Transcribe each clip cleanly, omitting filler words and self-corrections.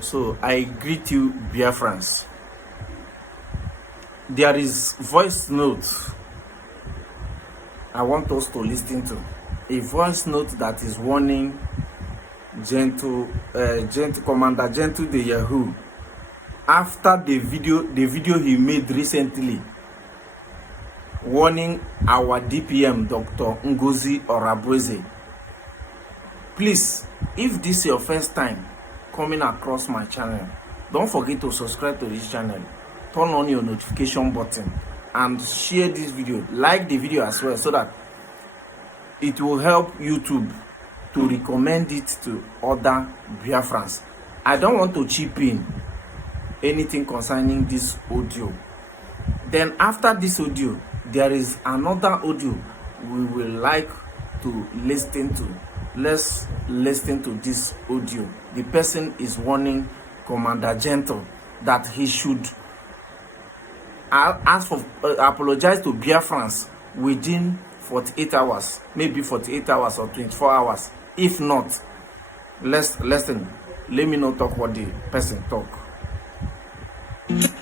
So I greet you, Biafrans. There is voice note I want us to listen to. A voice note that is warning Commander Gentle De Yahóó after the video he made recently warning our DPM, Dr. Ngozi Orabueze. Please, if this is your first time coming across my channel, don't forget to subscribe to this channel, turn on your notification button, and share this video. Like the video as well, so that it will help YouTube to recommend it to other Biafrans. I don't want to chip in anything concerning this audio. Then after this audio, there is another audio we will like to listen to. Let's listen to this audio. The person is warning Commander Gentle that he should apologize to Biafrans within 48 hours, maybe 48 hours or 24 hours. If not, let's listen. Let me not talk what the person talk.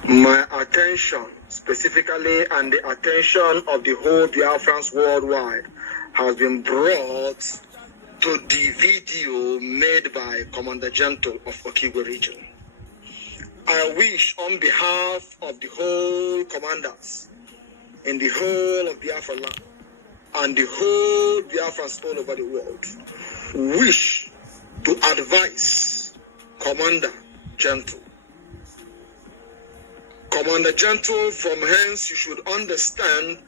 My attention, specifically, and the attention of the whole Biafrans worldwide, has been brought to the video made by Commander Gentle of Okigwe region. I wish, on behalf of the whole commanders in the whole of Biafra land and the whole Biafrans all over the world, wish to advise Commander Gentle. Commander Gentle, from hence you should understand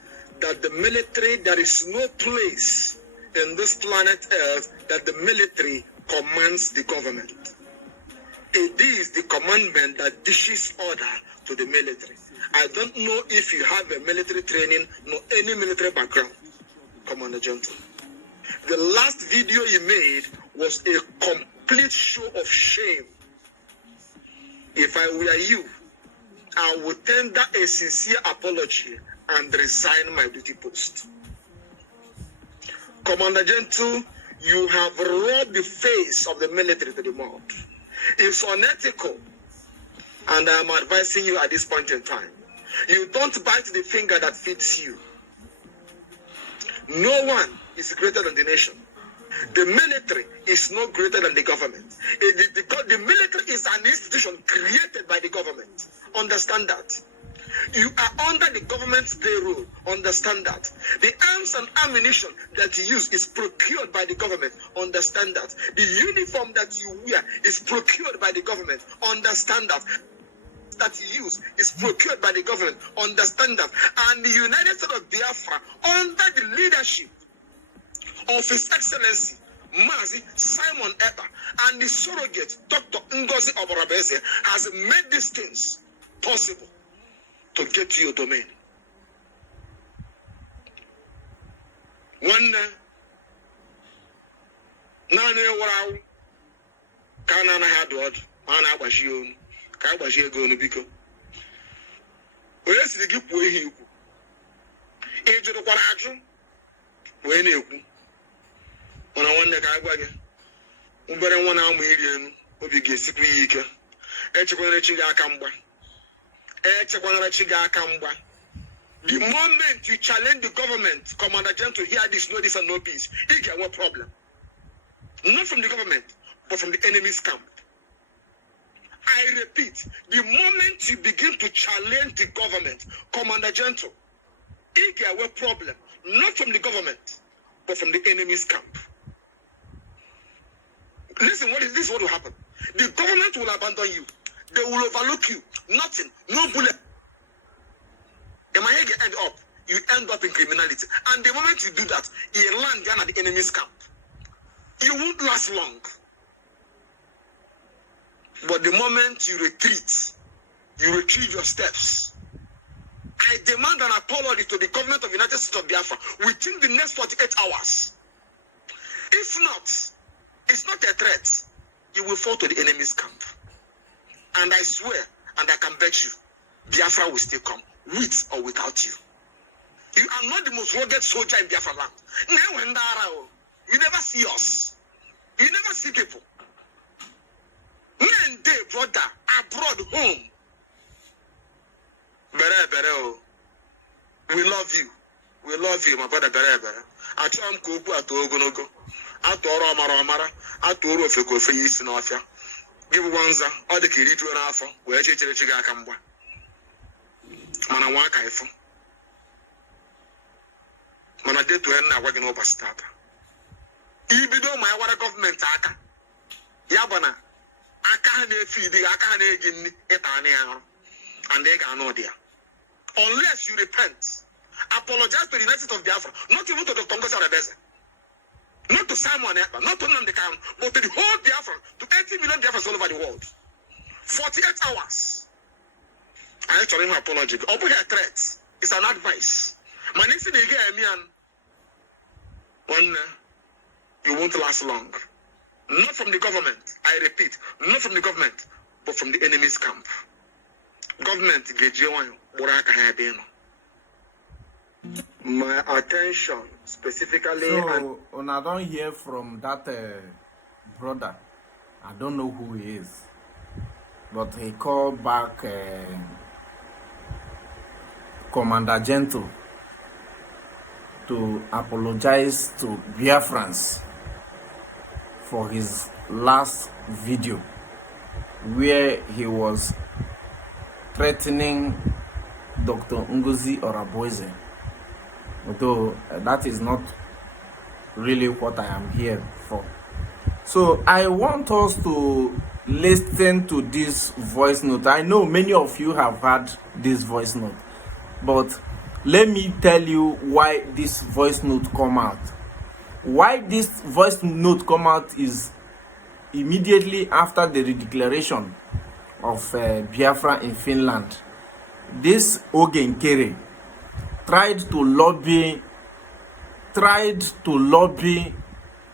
that the military, there is no place in this planet Earth that the military commands the government. It is the commandment that dishes order to the military. I don't know if you have a military training, nor any military background, Commander Gentle. The last video you made was a complete show of shame. If I were you, I would tender a sincere apology and resign my duty post. Commander Gentle, you have rubbed the face of the military to the mud. It's unethical, and I am advising you at this point in time. You don't bite the finger that feeds you. No one is greater than the nation. The military is no greater than the government. The military is an institution created by the government. Understand that. You are under the government's payroll. Understand that. The arms and ammunition that you use is procured by the government. Understand that. The uniform that you wear is procured by the government. Understand that. That you use is procured by the government. Understand that. And the United States of Biafra, under the leadership of His Excellency Mazi Simon Eba and the surrogate Dr. Ngozi Orabueze, has made these things possible to get to your domain. One nane warau kana na hadwod mana agbashi onu ka agbashi ego onu biko onye siri gị kwuo ihe ikwu ị jụrụkwara ajụ wee na-ekwu mana nwanne ka agwa gị mbere nwa na-amụ iri enu obi ga-esikwa ya ike echekwanara chi gị aka mgba. The moment you challenge the government, Commander Gentle, hear this, know this, and know peace, you get one problem. Not from the government, but from the enemy's camp. I repeat, the moment you begin to challenge the government, Commander Gentle, you get one problem. Not from the government, but from the enemy's camp. Listen, this is what will happen. The government will abandon you. They will overlook you. Nothing. No bullet. The money end up. You end up in criminality. And the moment you do that, you land down at the enemy's camp. You won't last long. But the moment you retreat, you retrieve your steps. I demand an apology to the government of the United States of Biafra within the next 48 hours. If not, it's not a threat. You will fall to the enemy's camp. And I swear, and I can bet you, Biafra will still come, with or without you. You are not the most rugged soldier in Biafra land. You never see us. You never see people. Men, they brother abroad home. Bere, we love you. We love you, my brother. Bere. Achọrọ m ka okwu atọ ogologo. Atọrọ amara. Atọrọ ofeko ofe isi n'ọfịa. Give one ọ dị ka iri tuo n'afọ wee chere chi gị aka mgba. Mana nwa aka ifo. Mana detu na agwa gị n'ụbọchị tata. Ibido ma ya wara gọọmenti aka. Ya bụ na aka ha na-efe idi aka ha na-egi nri ịta anị ahụ. And they are not there. Unless you repent, apologize to the United States of Biafra, not even to Dr. Ngozi Orebeze, not to Simon Ekpa, not to Nnamdi Kanu, but to the whole Biafra, to 80 million Biafrans all over the world. 48 hours. I told him apology. Over here threat. It's an advice. My next thing again, one, you won't last long. Not from the government, I repeat, not from the government, but from the enemy's camp. Government, my attention specifically. So, when I don't hear from that brother, I don't know who he is, but he called back Commander Gentle to apologize to Biafrans for his last video, where he was threatening Dr. Ngozi Oraboise, although that is not really what I am here for. So I want us to listen to this voice note. I know many of you have heard this voice note, but let me tell you why this voice note come out. Why this voice note come out is immediately after the declaration of Biafra in Finland. This Ogenkere tried to lobby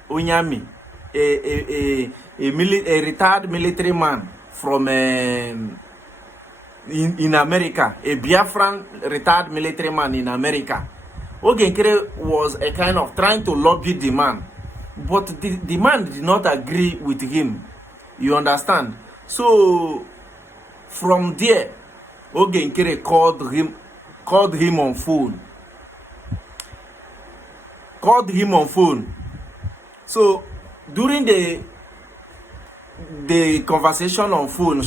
Onyami, a retired military man from in America, a Biafran retired military man in America. Ogenkere was a kind of trying to lobby the man, but the man did not agree with him. You understand? So from there, Ogenkere called him on phone. So during the conversation on phone,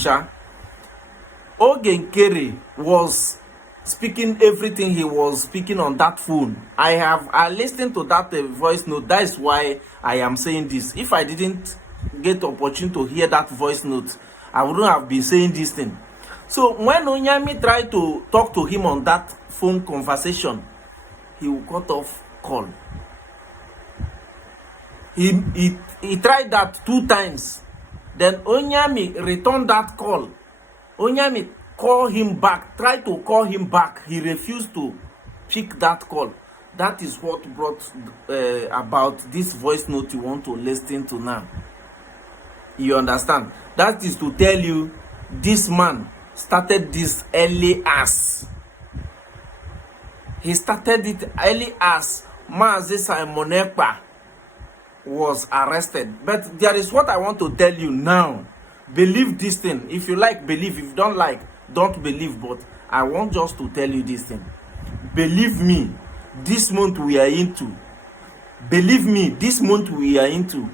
Ogenkere was speaking everything he was speaking on that phone. I listened to that voice note. That is why I am saying this. If I didn't get the opportunity to hear that voice note, I wouldn't have been saying this thing. So when Onyami tried to talk to him on that phone conversation, he would cut off call. He tried that 2 times. Then Onyami returned that call. Onyami called him back, tried to call him back. He refused to pick that call. That is what brought about this voice note you want to listen to now. You understand? That is to tell you, this man started this early as. He started it early as Mazi Simon Ekpa was arrested. But there is what I want to tell you now. Believe this thing. If you like, believe. If you don't like, don't believe. But I want just to tell you this thing. Believe me, this month we are into. Believe me, this month we are into.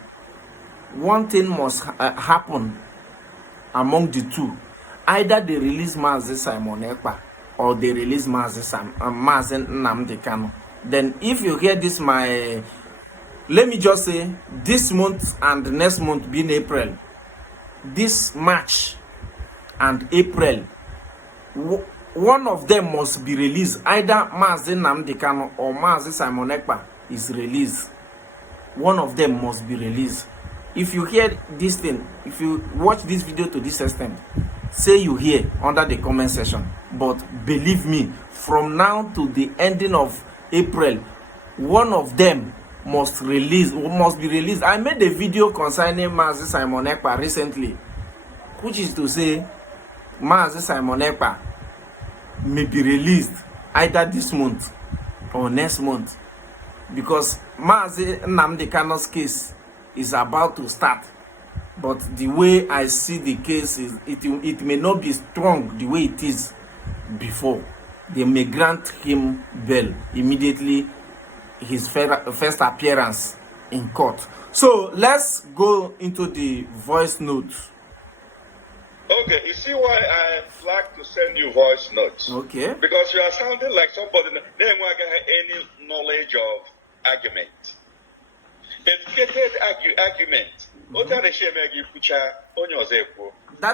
One thing must happen among the two. Either they release Mazi Simon Ekpa or they release Mazi Nnamdi Kanu. Then if you hear this, let me just say, this month and next month being April, this March and April, one of them must be released. Either Mazi Nnamdi Kanu or Mazi Simon Ekpa is released. One of them must be released. If you hear this thing, if you watch this video to this extent, say you hear under the comment section. But believe me, from now to the ending of April, one of them must be released. I made a video concerning Mazi Simon Ekpa recently, which is to say Mazi Simon Ekpa may be released either this month or next month, because Mazi Nnamdi Kanu's case is about to start. But the way I see the case is it may not be strong the way it is before. They may grant him bail immediately his first appearance in court. So let's go into the voice notes. Okay, you see why I like to send you voice notes? Okay. Because you are sounding like somebody that doesn't have any knowledge of argument. Educated argument.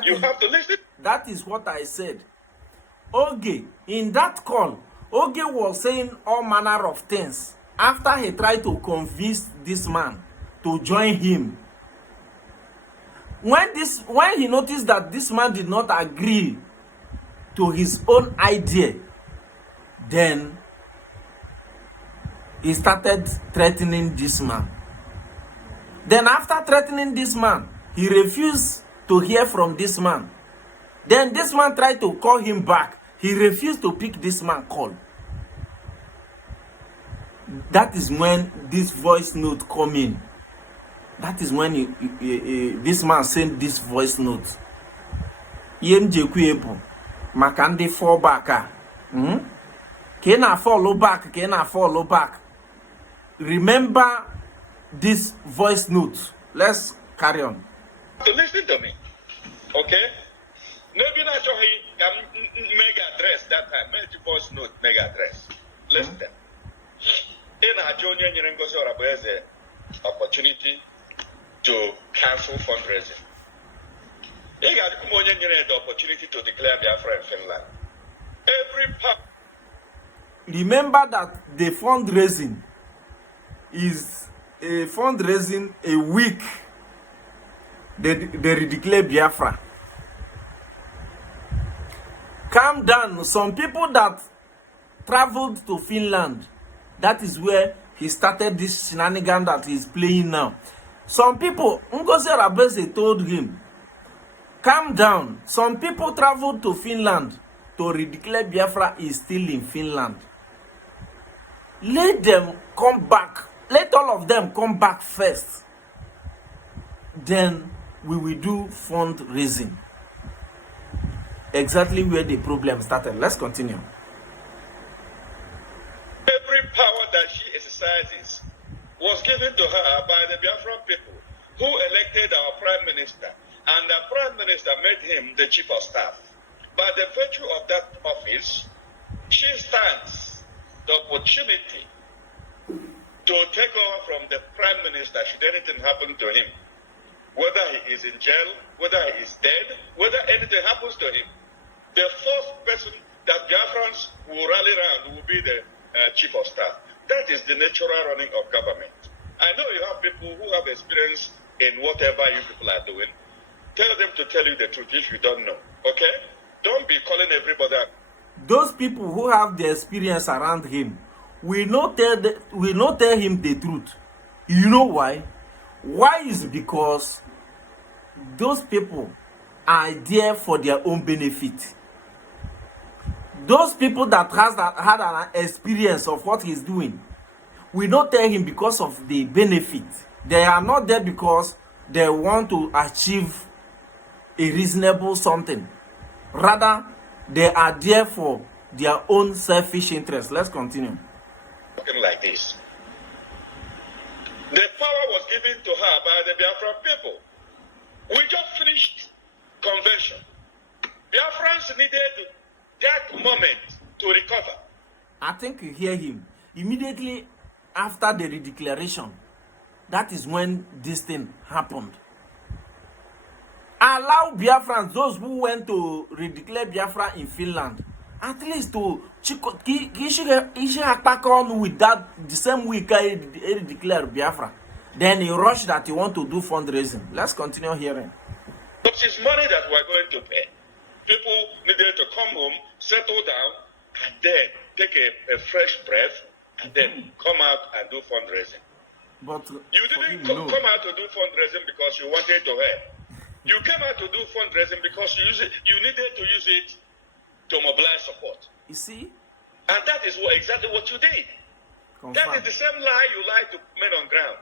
You have to listen. That is what I said. Oge, in that call, Oge was saying all manner of things after he tried to convince this man to join him. When he noticed that this man did not agree to his own idea, then he started threatening this man. Then after threatening this man, he refused to hear from this man. Then this man tried to call him back. He refused to pick this man call. That is when this voice note come in. That is when this man sent this voice note. Makande fall back. Can I follow back? Can I follow back? Remember this voice note. Let's carry on. To listen to me, okay? Maybe not mega address that time. Make voice note mega address. Listen. In a junior opportunity to cancel fundraising. They got the opportunity to declare Biafra in Finland. Every part. Remember that the fundraising is a fundraising a week. They declare Biafra. Calm down. Some people that traveled to Finland, that is where he started this shenanigan that he's playing now. Some people, Ngozi Orabueze told him, calm down. Some people traveled to Finland to declare Biafra is still in Finland. Let them come back. Let all of them come back first. Then we will do fundraising. Exactly where the problem started. Let's continue. Every power that she exercises was given to her by the Biafran people who elected our Prime Minister, and the Prime Minister made him the Chief of Staff. By the virtue of that office, she stands the opportunity to take over from the Prime Minister should anything happen to him. Whether he is in jail, whether he is dead, whether anything happens to him, the first person that Biafrans will rally around will be the Chief of Staff. That is the natural running of government. I know you have people who have experience in whatever you people are doing. Tell them to tell you the truth if you don't know. Okay? Don't be calling everybody out. Those people who have the experience around him will not tell him the truth. You know why? Why is because those people are there for their own benefit. Those people that had an experience of what he's doing will not tell him because of the benefit. They are not there because they want to achieve a reasonable something. Rather, they are there for their own selfish interest. Let's continue. Like this. The power was given to her by the Biafran people. We just finished convention. Biafrans needed that moment to recover. I think you hear him. Immediately after the redeclaration, that is when this thing happened. Allow Biafrans, those who went to redeclare Biafra in Finland, at least to attack on with that the same week he declared Biafra. Then he rushed that he want to do fundraising. Let's continue hearing. It's money that we're going to pay. People needed to come home, settle down, and then take a fresh breath, and then come out and do fundraising. But you didn't come out to do fundraising because you wanted to help. You came out to do fundraising because you needed to use it to mobilize support. You see? And that is exactly what you did. Confirm. That is the same lie you lied to men on ground.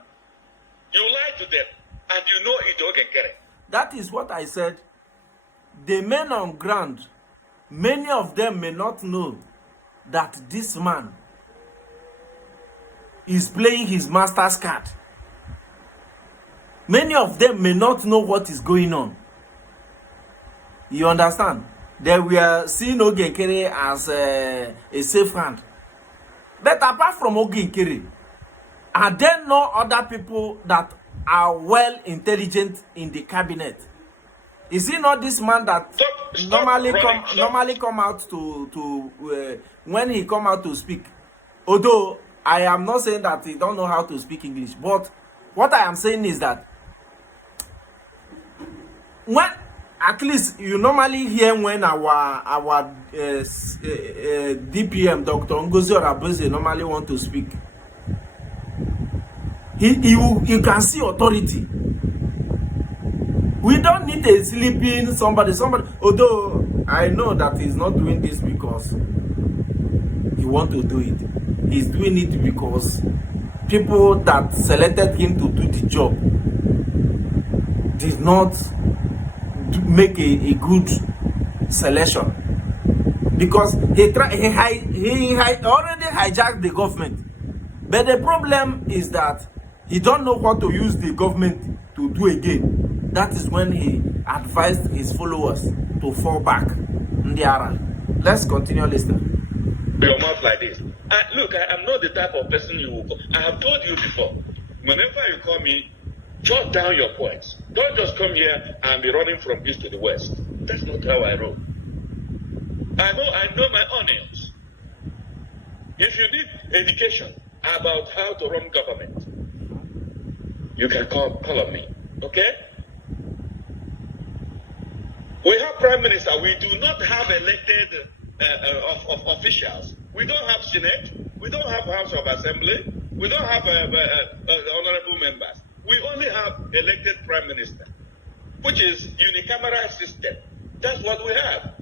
You lied to them, and you know it don't get it. That is what I said. The men on ground, many of them may not know that this man is playing his master's card. Many of them may not know what is going on. You understand? They were seeing Ogenkere as a safe hand. But apart from Ogenkere, are there no other people that are well intelligent in the cabinet? Is he not this man that normally come out to when he come out to speak? Although I am not saying that he don't know how to speak English, but what I am saying is that when at least you normally hear when our DPM Dr. Ngozi Orabueze normally want to speak, you can see authority. We don't need a sleeping somebody. Although I know that he's not doing this because he want to do it. He's doing it because people that selected him to do the job did not make a good selection, because he already hijacked the government. But the problem is that he don't know what to use the government to do again. That is when he advised his followers to fall back. Let's continue listening. Your mouth like this. Look, I am not the type of person you will call. I have told you before. Whenever you call me, jot down your points. Don't just come here and be running from east to the west. That's not how I roll. I know my onions. If you need education about how to run government, you can call on me. Okay? We have prime minister. We do not have elected officials. We don't have Senate. We don't have House of Assembly. We don't have honorable members. We only have elected prime minister, which is unicameral system. That's what we have.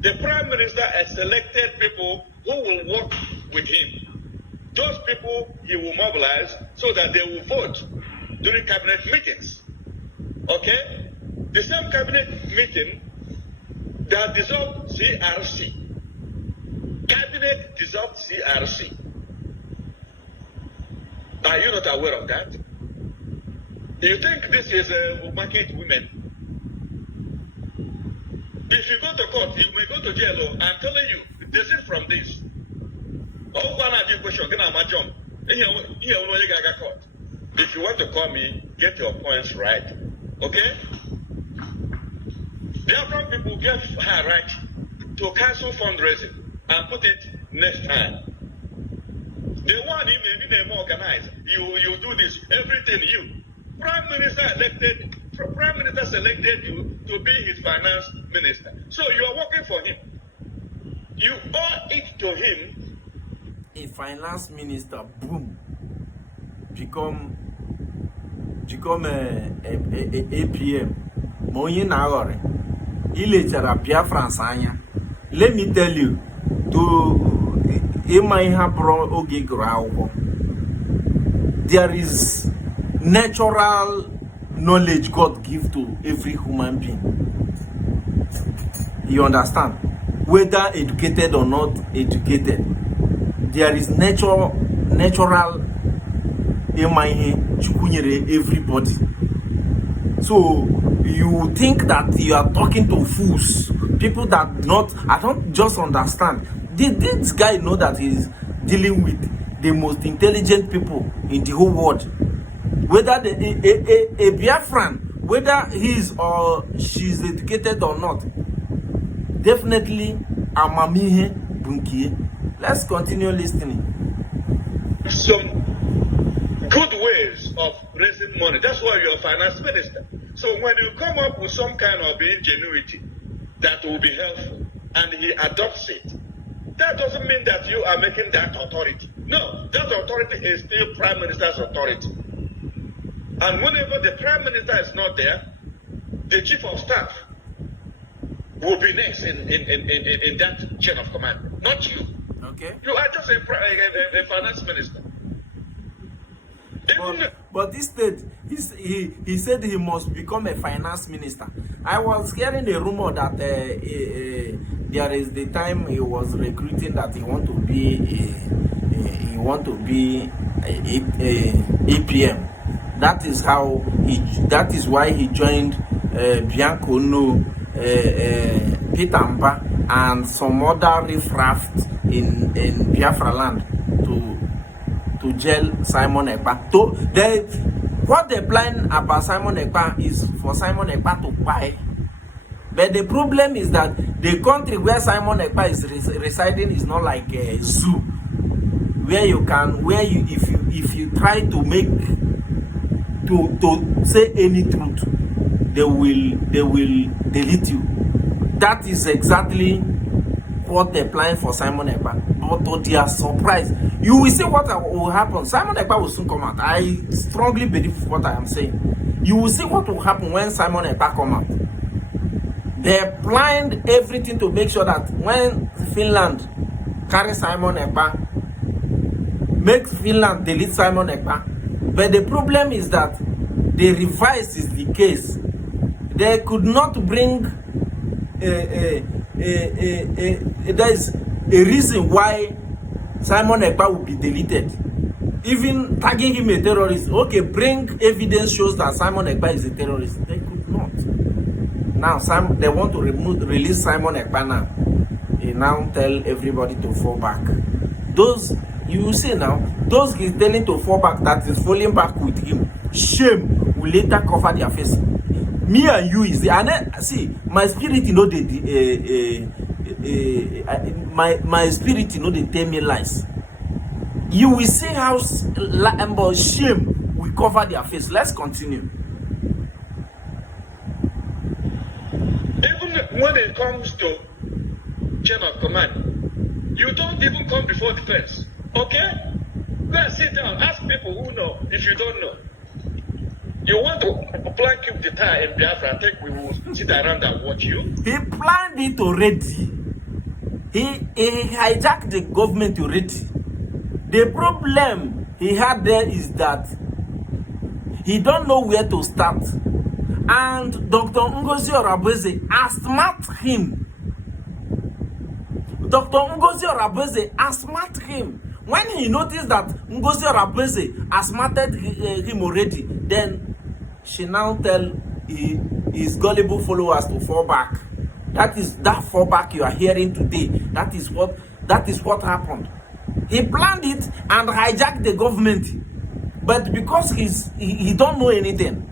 The prime minister has selected people who will work with him. Those people he will mobilize so that they will vote during cabinet meetings. Okay? The same cabinet meeting that dissolved CRC. Cabinet dissolved CRC. Are you not aware of that? You think this is market women? If you go to court, you may go to jail. I'm telling you, this is from this. Oh, one of you question, can I jump? If you want to call me, get your points right. Okay? Biafran people get her right to cancel fundraising and put it next time. The one in the organized, you do this, everything you. Prime Minister selected you to be his finance minister. So you are working for him. You owe it to him. A finance minister, boom, become a APM. Monye nagore. Ilechara Biafrans anya. Let me tell you, there is natural knowledge God gives to every human being. You understand? Whether educated or not educated, there is natural everybody. So you think that you are talking to fools, people that I don't just understand. Did this guy know that he's dealing with the most intelligent people in the whole world? Whether a Biafran, whether he is or she's educated or not, definitely amamihe bunkie. Let's continue listening. Some good ways of raising money. That's why you're a finance minister. So when you come up with some kind of ingenuity that will be helpful and he adopts it, that doesn't mean that you are making that authority. No, that authority is still prime minister's authority. And whenever the prime minister is not there, the chief of staff will be next in that chain of command, not you. Okay. You are just a finance minister. But instead, he said he must become a finance minister. I was hearing a rumor that there is the time he was recruiting that he want to be a APM. That is why he joined Bianco No, Peter Mba, and some other riffraff in Biafra land to jail Simon Ekpa. What they plan about Simon Ekpa is for Simon Ekpa to buy. But the problem is that the country where Simon Ekpa is residing is not like a zoo, where if you try to make to say any truth, they will delete you. That is exactly what they're planning for Simon Ekpa. But to their surprise, you will see what will happen. Simon Ekpa will soon come out. I strongly believe what I am saying. You will see what will happen when Simon Ekpa come out. They planned everything to make sure that when Finland carry Simon Ekpa, make Finland delete Simon Ekpa. But the problem is that the reverse is the case. They could not bring there is a reason why Simon Ekpa will be deleted. Even tagging him a terrorist. Okay, bring evidence shows that Simon Ekpa is a terrorist. They could not. Now they want to release Simon Ekpa now. He now tell everybody to fall back. Those you will see now, those he's telling to fall back, that is falling back with him, shame will later cover their face. Me and you is see my spirit, you know, my spirit, you know, they tell me lies. You will see how shame will cover their face. Let's continue. Even when it comes to chain of command, you don't even come before the fence. Okay? Go and sit down. Ask people who know if you don't know. You want to plan keep the tie in Biafra, I think we will sit around and watch you. He planned it already. He hijacked the government already. The problem he had there is that he don't know where to start. And Dr. Ngozi Orabueze outsmart him. Dr. Ngozi Orabueze outsmart him. When he noticed that Ngozi Orabueze outsmarted him already, then she now tell his gullible followers to fall back. That is that fall back you are hearing today. That is what happened. He planned it and hijacked the government. But because he don't know anything,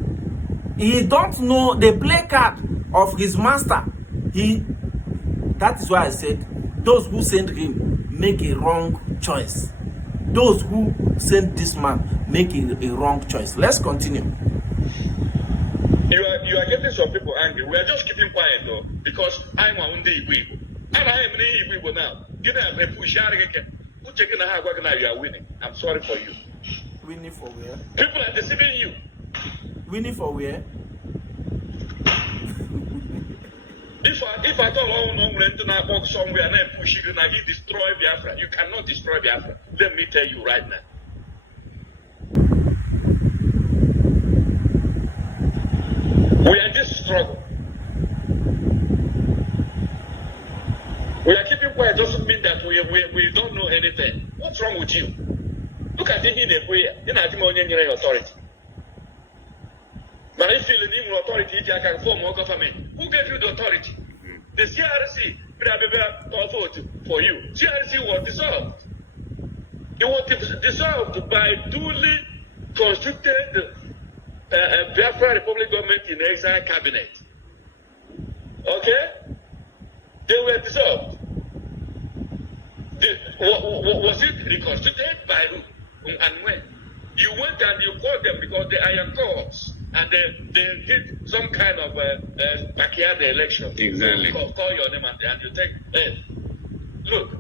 he don't know the play card of his master. That is why I said those who sent him make a wrong choice. Those who sent this man make a wrong choice. Let's continue. You are getting some people angry. We are just keeping quiet though, because I'm on the Igbo. And I am in the Igbo now. You are winning. I'm sorry for you. Winning for where? People are deceiving you. Winning for where? If I don't know when to now walk somewhere and then push you, now you destroy Biafra. You cannot destroy Biafra. Let me tell you right now. We are in this struggle. We are keeping quiet doesn't mean that we don't know anything. What's wrong with you? Look at him in a way. You're not even authority. But I feel the authority can form more government. Who gave you the authority? The CRC vote for you. CRC was dissolved. It was dissolved by duly constituted Biafra Republic government in exile cabinet. Okay? They were dissolved. Was it reconstituted by who and when? You went and you called them because they are your courts. And they did some kind of backyard election. Exactly. Call your name and you take. Look,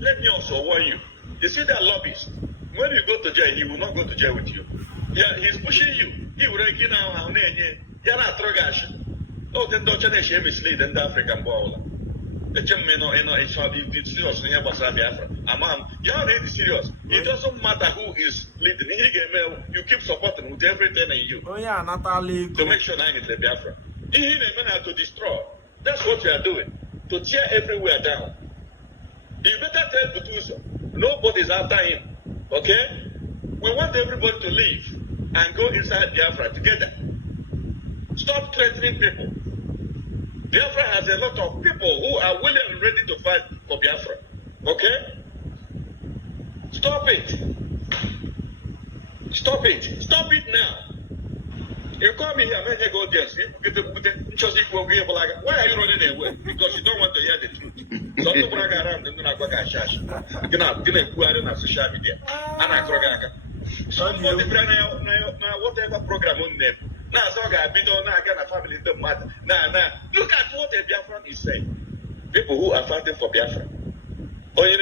let me also warn you. You see that lobbyist. When you go to jail, he will not go to jail with you. Yeah, he's pushing you. He will get now. You're not trogash. Oh, then don't you mislead in the African ball. The gentleman, it's serious in here, Biafra. You are really serious. It doesn't matter who is leading. You keep supporting with everything in you. Oh yeah, Natalie. To make sure I get the Biafra. To destroy. That's what we are doing. To tear everywhere down. You better tell Butuso. Nobody's after him. Okay? We want everybody to leave and go inside Biafra together. Stop threatening people. Biafra has a lot of people who are willing and ready to fight for Biafra. Okay? Stop it. Stop it. Stop it now. You call me here, man, you go there. Why are you running away? Because you don't want to hear the truth. So you bring around and not go to church. You know, on social media. Somebody now whatever program on them. Now so I been on now again a family don't matter. Now look at what a Biafran is saying. People who are fighting for Biafra. Oh, you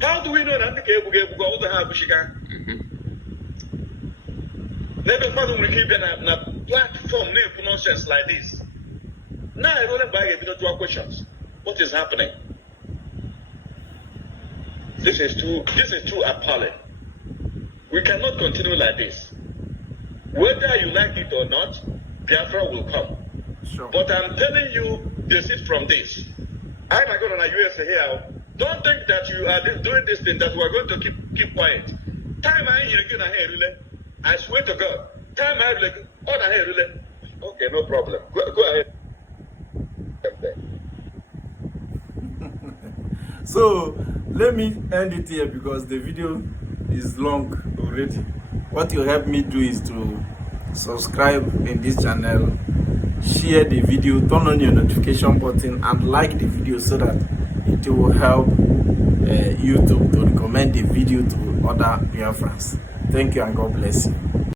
how do we know that the cable go to have Michigan? Never found we keep a platform name for nonsense like this. Now I don't buy a bit of questions. What is happening? This is too appalling. We cannot continue like this. Whether you like it or not, Biafra will come. Sure. But I'm telling you, desist from this. I'm not going to USA here. Don't think that you are doing this thing that we are going to keep quiet. Time I hear again, I swear to God. Time I like all I hear really. Okay, no problem. Go ahead. So let me end it here because the video is long already. What you help me do is to subscribe in this channel, share the video, turn on your notification button and like the video so that it will help YouTube to recommend the video to other Biafrans. Thank you and God bless you.